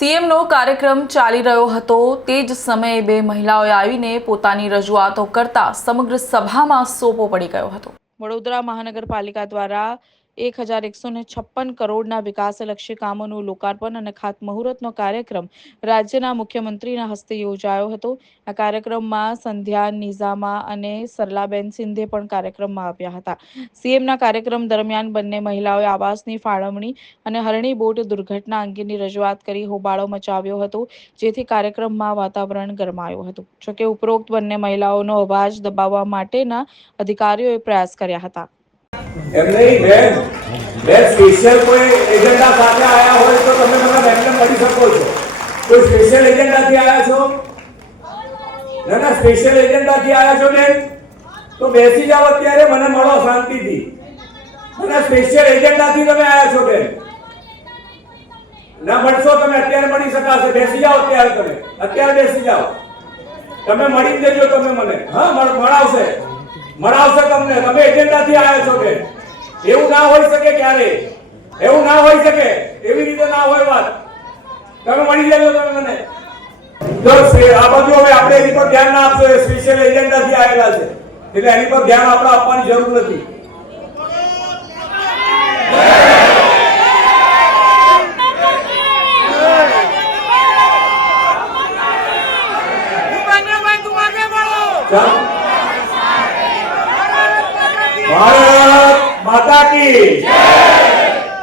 સીએમનો કાર્યક્રમ ચાલી રહ્યો હતો. તે જ સમયે બે મહિલાઓએ આવીને પોતાની રજૂઆતો કરતા સમગ્ર સભામાં સોપો પડી ગયો હતો. વડોદરા મહાનગરપાલિકા દ્વારા એક હજાર એકસો ને છપ્પન કરોડના વિકાસલક્ષી કામોનું લોકાર્પણ અને ખાતમુહૂર્તનો કાર્યક્રમ રાજ્યના મુખ્યમંત્રીના હસ્તે યોજાયો હતો. આ કાર્યક્રમમાં સંધ્યા, નિઝામા અને સરલાબેન સિંધે પણ કાર્યક્રમમાં આવ્યા હતા. સીએમના કાર્યક્રમ દરમિયાન બંને મહિલાઓએ આવાસની ફાળવણી અને હરણી બોટ દુર્ઘટના અંગેની રજૂઆત કરી હોબાળો મચાવ્યો હતો, જેથી કાર્યક્રમમાં વાતાવરણ ગરમાયું હતું. જોકે ઉપરોક્ત બંને મહિલાઓનો અવાજ દબાવવા માટેના અધિકારીઓએ પ્રયાસ કર્યા હતા. એમ નહીં, બેન બેન સ્પેશિયલ કોઈ એજન્ડા સાથે આવ્યા હોય તો તમે મને બેનને મળી શકો છો. કોઈ સ્પેશિયલ એજન્ડાથી આવ્યા છો? ના ના સ્પેશિયલ એજન્ડાથી આવ્યા છો, બેન. તો બેસી જાઓ અત્યારે, મને મળો શાંતિથી. ના સ્પેશિયલ એજન્ડાથી તમે આવ્યા છો, બેન. ના, મળશો તમે, અત્યારે મળી શકાશે. બેસી જાઓ અત્યારે તમે. અત્યારે બેસી જાઓ. તમે મળી જ દેજો તમે મને. હા, મળ- મળાવશે. મળાવશે તમને તમે એજન્ડાથી આવ્યા છો કે? એવું ના હોઈ શકે ક્યારે? એવું ના હોઈ શકે? એવી રીતે ના હોય વાત. તમે મળી જજો તમે મને. આ બાજુ હવે આપણે એની પર ધ્યાન ના આપશો એ સ્પેશિયલ એજન્ડાથી આવેલા છે. એટલે એની પર ધ્યાન આપણે આપવાની જરૂર નથી. ચાલો. ભારત માતા કી